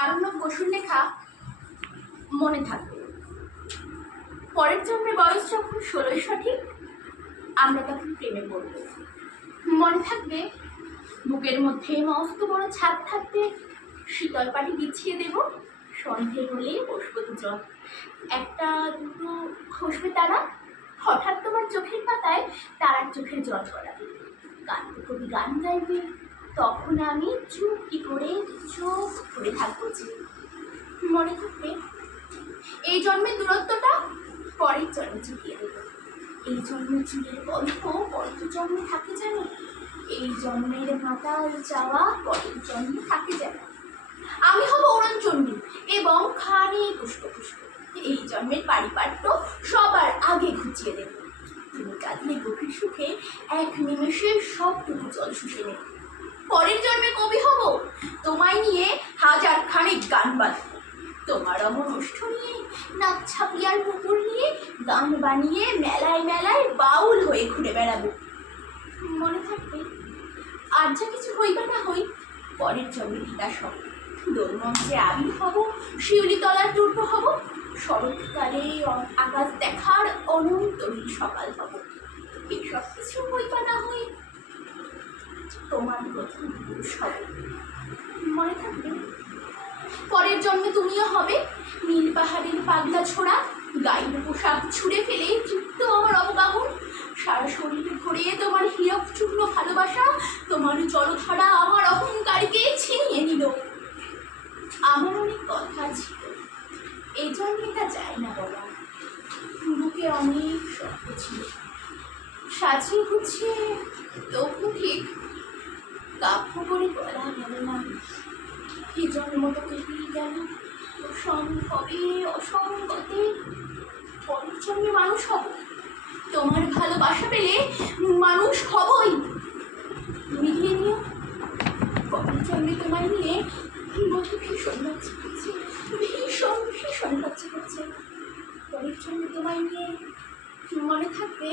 আরণ্যক বসুর লেখা মনে থাকবে। পরের জন্মে বয়স যখন 16 সঠিক, আমরা তখন প্রেমে পড়ব। মনে থাকবে বুকের মধ্যে মস্ত বড় ছাদ থাকতে, শীতল পাটি বিছিয়ে দেব, সন্ধে হলে বসবো দুজন, একটা দুটো খসবে তারা, হঠাৎ তোমার চোখের পাতায় তারার চোখের জল গড়াবে, কান্ত কবি গান গাইবে, তখন আমি চুপটি করে চোখ ধরে থাকবো যে। মনে থাকবে এই জন্মের দূরত্বটা পরের জন্মে চুকিয়ে দেব। এই জন্মে চুলের গল্প পরের জন্মে থাকে যেন, এই জন্মের মাতাল যাওয়া পরের জন্মে থাকে যেন। আমি হব উড়নচণ্ডী এবং খানে পুষ্প পুষ্প, এই জন্মের পারিপাট্য সবার আগে ঘুচিয়ে দেব। তুমি কাঁদলে গভীর সুখে এক নিমেষে সবটুকু জল শুষে নেব। পরের জন্মে কবি হব, তোমায় নিয়ে হাজার খানেক গান বাঁধব, তোমার অমর ওষ্ঠ নিয়ে নাক ছাপিয়ার পুকুর নিয়ে গান বানিয়ে মেলায় মেলায় বাউল হয়ে ঘুরে বেড়াবো। মনে থাকবে আর যা কিছু হইবা না হই, পরের জন্মে পিতা সব দোলমঞ্চে আবির হব, শিউলি তলার দুর্গ হব, শরৎকালে আকাশ দেখার অনন্ত সকাল হব। এইসব কিছু হইবা না হই, তোমার প্রথম পুরুষ হব। মনে থাকবে পরের জন্মে তুমিও হবে নীল পাহাড়ের পাগলা ছোড়া, গায়ের পোশাক ছুঁড়ে ফেলে তৃপ্ত আমার অবগাহন, সারা শরীরে ভরে তোমার হীরক চূর্ণ ভালোবাসা, তোমার জলধারা আমার অহংকারকে ছিনিয়ে নিল। আমার অনেক কথা ছিল, এই জন্মে তা যায় না বলা, বুকে অনেক স্বপ্ন ছিল, সাজিয়ে গুছিয়ে তবু ঠিক কাব্য করে বলা গেল না। এই জন্ম তো কেটেই গেল অসম্ভবে অসঙ্গতে, পরের জন্মে মানুষ হব, তোমার ভালোবাসা পেলে মানুষ হবই। মিলিয়ে নিও পরের জন্মে তোমায় নিয়ে বলতে ভীষণ লজ্জা করছে, ভীষণ ভীষণ লজ্জা করছে। পরের জন্মে তোমায় নিয়ে মনে থাকবে